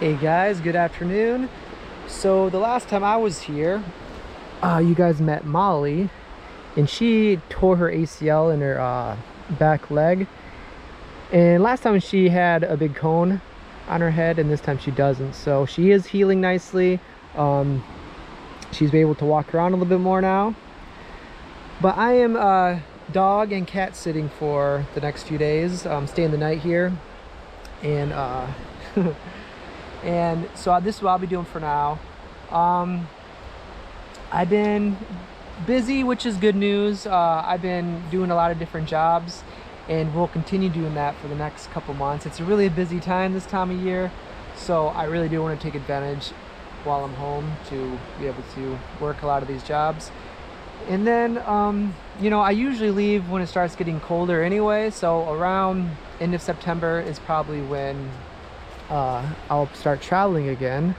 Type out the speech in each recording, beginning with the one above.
Hey guys, good afternoon. So the last time I was here, you guys met Molly, and she tore her ACL in her back leg. And last time she had a big cone on her head, and this time she doesn't. So she is healing nicely. She's able to walk around a little bit more now. But I am dog and cat sitting for the next few days. Staying the night here, and and so this is what I'll be doing for now. I've been busy, which is good news. I've been doing a lot of different jobs, and we'll continue doing that for the next couple months. It's a really busy time this time of year, so I really do want to take advantage while I'm home to be able to work a lot of these jobs. And then you know, I usually leave when it starts getting colder anyway, so around end of September is probably when I'll start traveling again.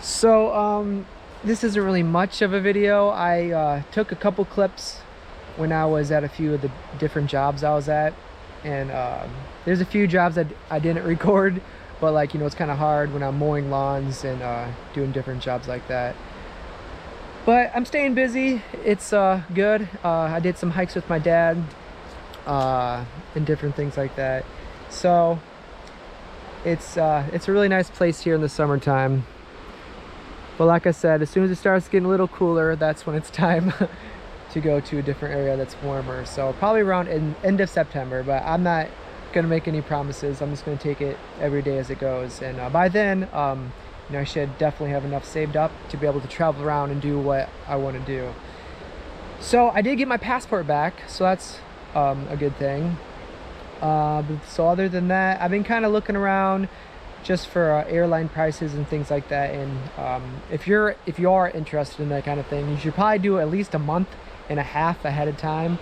So this isn't really much of a video. I took a couple clips when I was at a few of the different jobs I was at, and there's a few jobs that I didn't record, but like, you know, it's kind of hard when I'm mowing lawns and doing different jobs like that. But I'm staying busy. It's good. I did some hikes with my dad and different things like that. So it's a really nice place here in the summertime. But like I said, as soon as it starts getting a little cooler, that's when it's time to go to a different area that's warmer. So probably around end of September, but I'm not gonna make any promises. I'm just gonna take it every day as it goes. And by then, you know, I should definitely have enough saved up to be able to travel around and do what I want to do. So I did get my passport back, so that's a good thing. So other than that, I've been kind of looking around just for airline prices and things like that. And if you are interested in that kind of thing, you should probably do at least a month and a half ahead of time,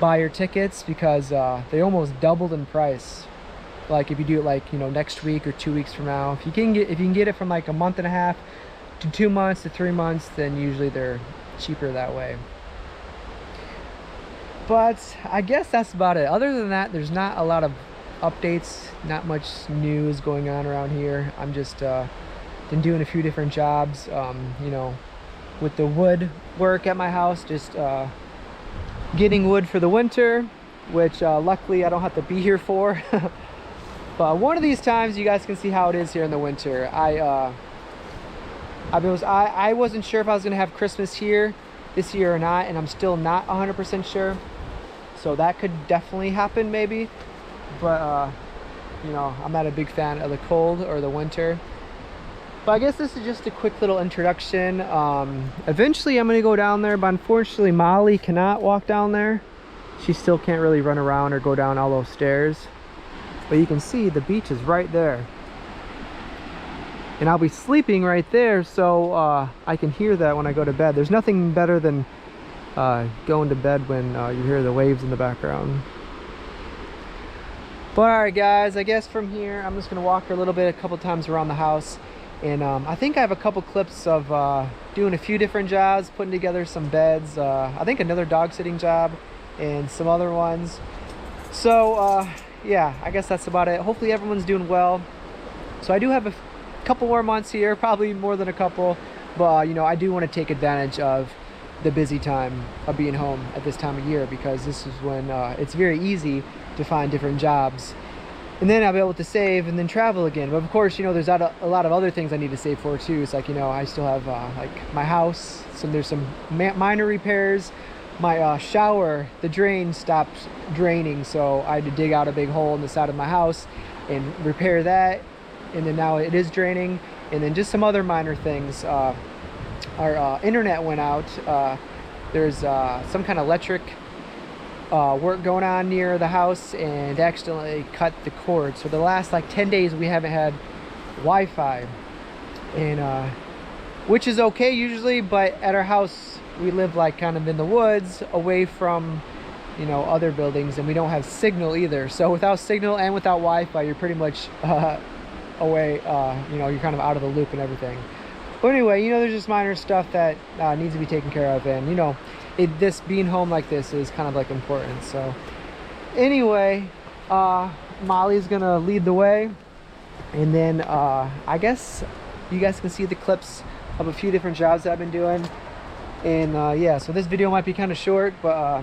buy your tickets, because they almost doubled in price. Like if you do it like, you know, next week or 2 weeks from now, if you can get it from like a month and a half to 2 months to 3 months, then usually they're cheaper that way. But I guess that's about it. Other than that, there's not a lot of updates, not much news going on around here. I'm just been doing a few different jobs, you know, with the wood work at my house, just getting wood for the winter, which luckily I don't have to be here for. But one of these times you guys can see how it is here in the winter. I wasn't sure if I was gonna have Christmas here this year or not, and I'm still not 100% sure. So that could definitely happen maybe. But you know, I'm not a big fan of the cold or the winter. But I guess this is just a quick little introduction. Eventually I'm gonna go down there, but unfortunately Molly cannot walk down there. She still can't really run around or go down all those stairs. But you can see the beach is right there. And I'll be sleeping right there, so I can hear that when I go to bed. There's nothing better than going to bed when you hear the waves in the background. But alright guys, I guess from here I'm just gonna walk her a little bit, a couple times around the house. And I think I have a couple clips of doing a few different jobs, putting together some beds, I think another dog sitting job, and some other ones. So yeah, I guess that's about it. Hopefully everyone's doing well. So I do have a couple more months here, probably more than a couple, but you know, I do want to take advantage of the busy time of being home at this time of year, because this is when it's very easy to find different jobs, and then I'll be able to save and then travel again. But of course, you know, there's a lot of other things I need to save for too. It's like, you know, I still have like my house, so there's some minor repairs. My shower, the drain stopped draining, so I had to dig out a big hole in the side of my house and repair that, and then now it is draining. And then just some other minor things. Our internet went out. There's some kind of electric work going on near the house, and accidentally cut the cord. So the last like 10 days we haven't had Wi-Fi, and which is okay usually, but at our house we live like kind of in the woods, away from, you know, other buildings, and we don't have signal either. So without signal and without Wi-Fi, you're pretty much away, you know, you're kind of out of the loop and everything. But anyway, you know, there's just minor stuff that needs to be taken care of, and you know, this being home like this is kind of like important. So anyway, Molly's gonna lead the way. And then I guess you guys can see the clips of a few different jobs that I've been doing. And yeah, so this video might be kind of short, but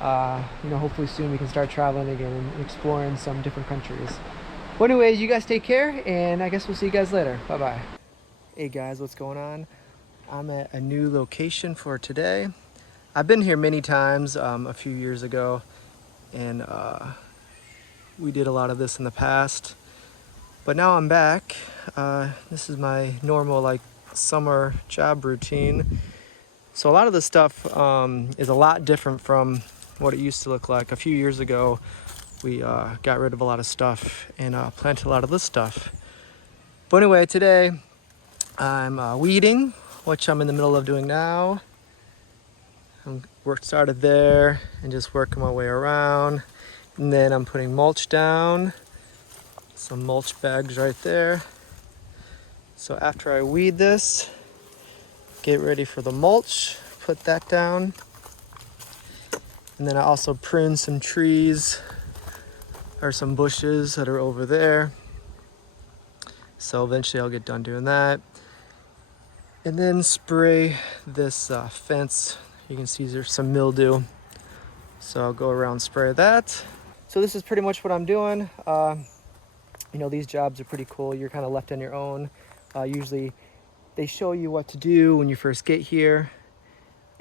you know, hopefully soon we can start traveling again and exploring some different countries. But anyways, you guys take care, and I guess we'll see you guys later. Bye-bye. Hey guys, what's going on? I'm at a new location for today. I've been here many times a few years ago, and we did a lot of this in the past. But now I'm back. This is my normal like summer job routine. So a lot of this stuff is a lot different from what it used to look like. A few years ago, we got rid of a lot of stuff and planted a lot of this stuff. But anyway, today I'm weeding, which I'm in the middle of doing now. Started there and just working my way around. And then I'm putting mulch down. Some mulch bags right there. So after I weed this, get ready for the mulch, put that down. And then I also prune some trees or some bushes that are over there. So eventually I'll get done doing that. And then spray this fence. You can see there's some mildew. So I'll go around and spray that. So this is pretty much what I'm doing. You know, these jobs are pretty cool. You're kind of left on your own. Usually they show you what to do when you first get here.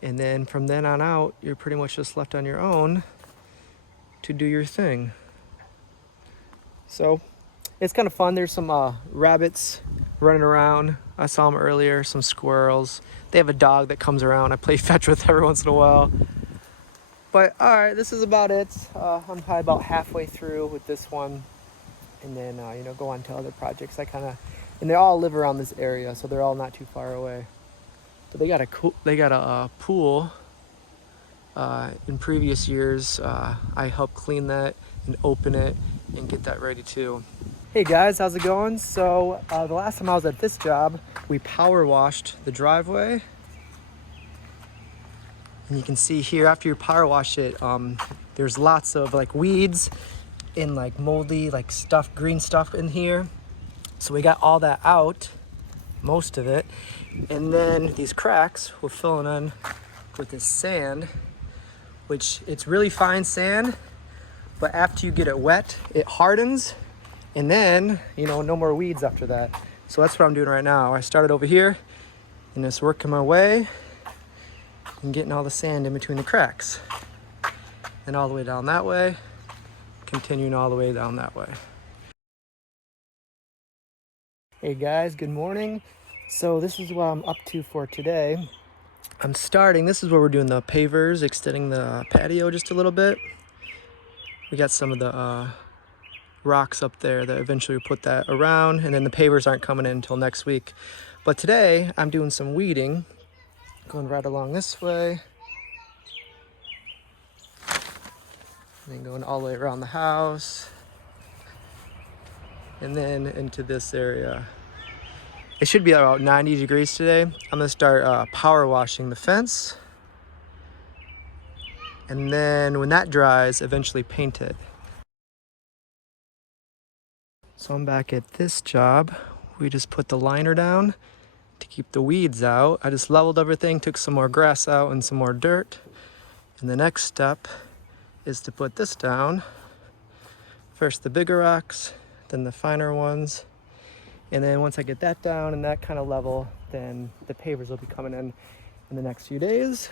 And then from then on out, you're pretty much just left on your own to do your thing. So it's kind of fun. There's some rabbits running around. I saw them earlier, some squirrels. They have a dog that comes around. I play fetch with every once in a while. But all right, this is about it. I'm probably about halfway through with this one. And then, you know, go on to other projects. And they all live around this area, so they're all not too far away. But they got a pool. In previous years, I helped clean that and open it and get that ready too. Hey guys, how's it going? So the last time I was at this job, we power washed the driveway. And you can see here, after you power wash it, there's lots of like weeds and like moldy like stuff, green stuff in here. So we got all that out, most of it. And then these cracks we're filling in with this sand, which it's really fine sand, but after you get it wet, it hardens, and then, you know, no more weeds after that. So that's what I'm doing right now. I started over here and just working my way and getting all the sand in between the cracks. And all the way down that way, continuing all the way down that way. Hey guys, good morning. So this is what I'm up to for today. This is where we're doing the pavers, extending the patio just a little bit. We got some of the rocks up there that eventually we put that around, and then the pavers aren't coming in until next week. But today I'm doing some weeding, going right along this way. And then going all the way around the house. And then into this area. It should be about 90 degrees today. I'm gonna start power washing the fence. And then when that dries, eventually paint it. So I'm back at this job. We just put the liner down to keep the weeds out. I just leveled everything, took some more grass out and some more dirt. And the next step is to put this down. First the bigger rocks, then the finer ones. And then once I get that down and that kind of level, then the pavers will be coming in the next few days,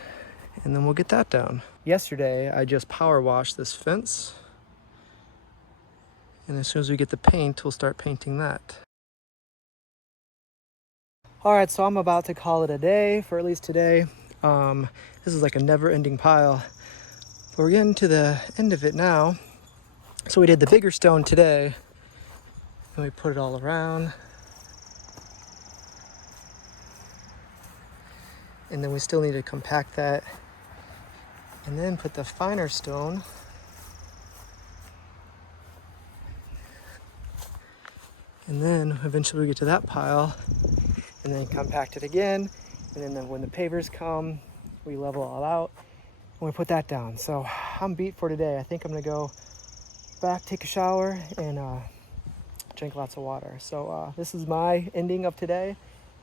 and then we'll get that down. Yesterday, I just power washed this fence. And as soon as we get the paint, we'll start painting that. All right, so I'm about to call it a day for at least today. This is like a never-ending pile. But we're getting to the end of it now. So we did the bigger stone today, and we put it all around. And then we still need to compact that and then put the finer stone. And then eventually we get to that pile and then compact it again. And then when the pavers come, we level all out and we put that down. So I'm beat for today. I think I'm gonna go back, take a shower, and drink lots of water. So this is my ending of today,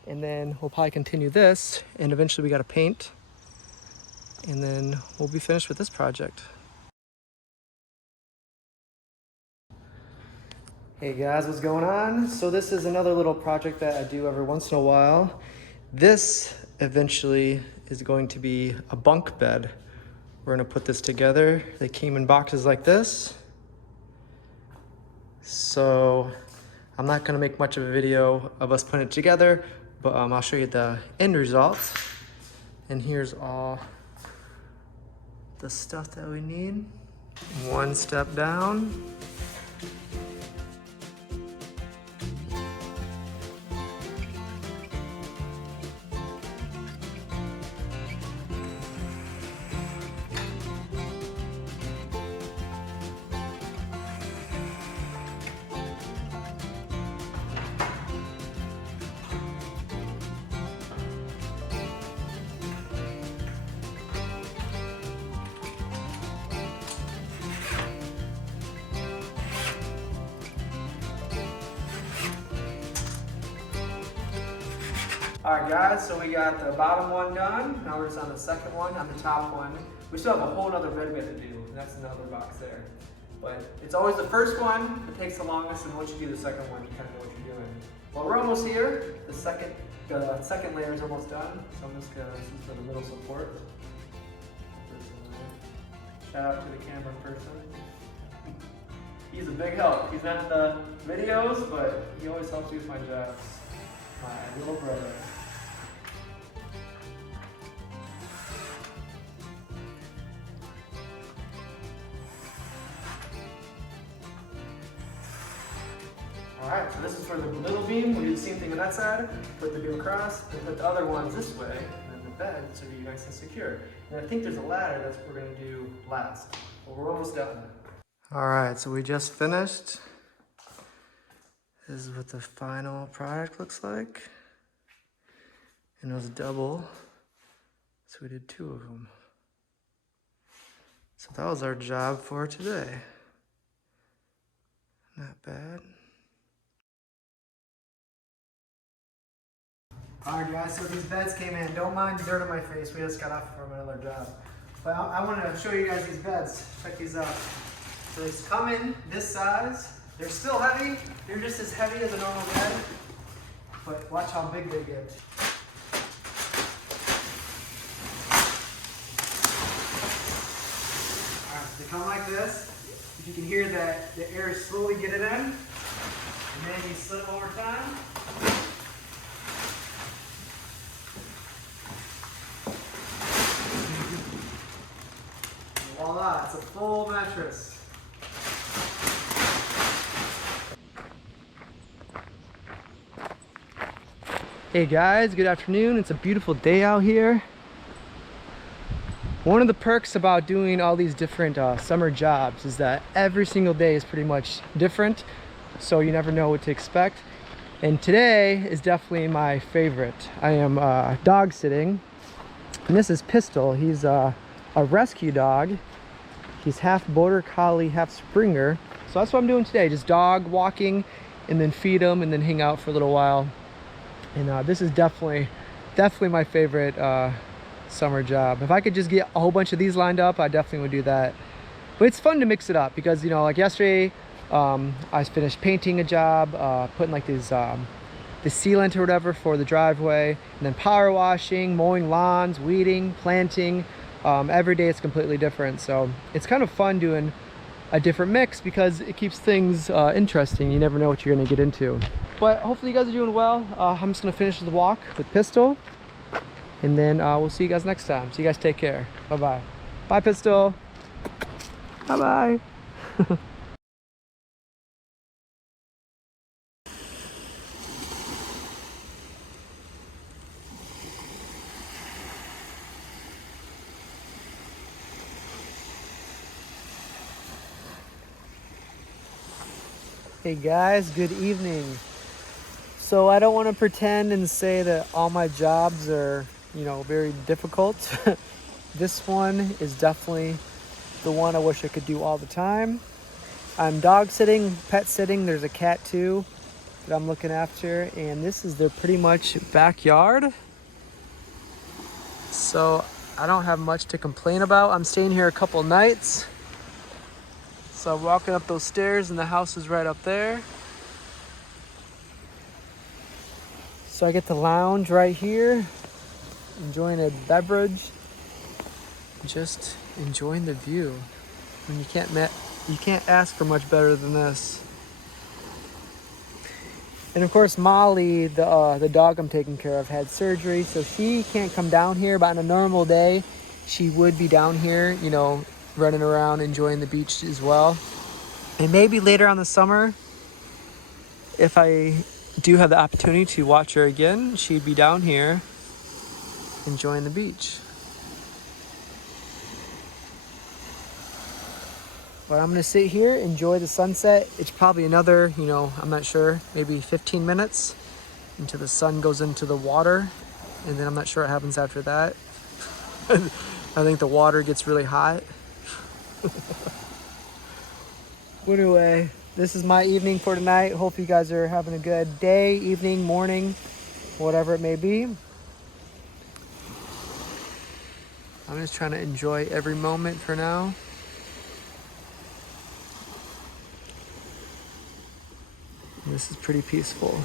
and then we'll probably continue this, and eventually we got to paint, and then we'll be finished with this project. Hey guys, what's going on? So this is another little project that I do every once in a while. This eventually is going to be a bunk bed. We're gonna put this together. They came in boxes like this. So I'm not gonna make much of a video of us putting it together, but I'll show you the end result. And here's all the stuff that we need. One step down. All right guys, so we got the bottom one done. Now we're just on the second one, on the top one. We still have a whole other bed we have to do, and that's another box there. But it's always the first one that takes the longest, and once you do the second one, you kind of know what you're doing. Well, we're almost here. The second layer is almost done, so I'm just gonna, this is for the middle support. Shout out to the camera person. He's a big help. He's not in the videos, but he always helps me with my jobs. My little brother. Alright, so this is for the little beam. We do the same thing on that side. Put the beam across, and put the other ones this way, and then the bed to be nice and secure. And I think there's a ladder that's what we're going to do last. But we're almost done. Alright, so we just finished. This is what the final product looks like. And it was double, so we did 2 of them. So that was our job for today. Not bad. Alright guys, so these beds came in. Don't mind the dirt on my face, we just got off from another job. But I want to show you guys these beds. Check these out. So they come in this size. They're still heavy. They're just as heavy as a normal bed. But watch how big they get. Alright, so they come like this. If you can hear that the air is slowly getting in. And then you slip over time. Voila, it's a full mattress. Hey guys, good afternoon. It's a beautiful day out here. One of the perks about doing all these different summer jobs is that every single day is pretty much different, so you never know what to expect. And today is definitely my favorite. I am dog sitting, and this is Pistol. He's a rescue dog. He's half border collie, half Springer. So that's what I'm doing today, just dog walking, and then feed him, and then hang out for a little while. And this is definitely my favorite summer job. If I could just get a whole bunch of these lined up, I definitely would do that. But it's fun to mix it up because, you know, like yesterday, I finished painting a job, putting like these, the sealant or whatever for the driveway, and then power washing, mowing lawns, weeding, planting. Every day it's completely different. So it's kind of fun doing a different mix because it keeps things interesting. You never know what you're gonna get into. But hopefully you guys are doing well. I'm just gonna finish the walk with Pistol, and then we'll see you guys next time. So you guys take care. Bye-bye. Bye, Pistol. Bye-bye. Hey guys, good evening. So I don't want to pretend and say that all my jobs are, you know, very difficult. This one is definitely the one I wish I could do all the time. I'm dog sitting, pet sitting. There's a cat too that I'm looking after, and this is their pretty much backyard. So I don't have much to complain about. I'm staying here a couple nights. So I'm walking up those stairs and the house is right up there. So I get to lounge right here, enjoying a beverage, just enjoying the view. I mean, you can't ask for much better than this. And of course, Molly, the dog I'm taking care of, had surgery, so she can't come down here. But on a normal day, she would be down here, you know, running around, enjoying the beach as well. And maybe later on the summer, if I do have the opportunity to watch her again, she'd be down here enjoying the beach. But I'm gonna sit here, enjoy the sunset. It's probably another, you know, I'm not sure, maybe 15 minutes until the sun goes into the water. And then I'm not sure what happens after that. I think the water gets really hot. Anyway, this is my evening for tonight. Hope you guys are having a good day, evening, morning, whatever it may be. I'm just trying to enjoy every moment for now. This is pretty peaceful.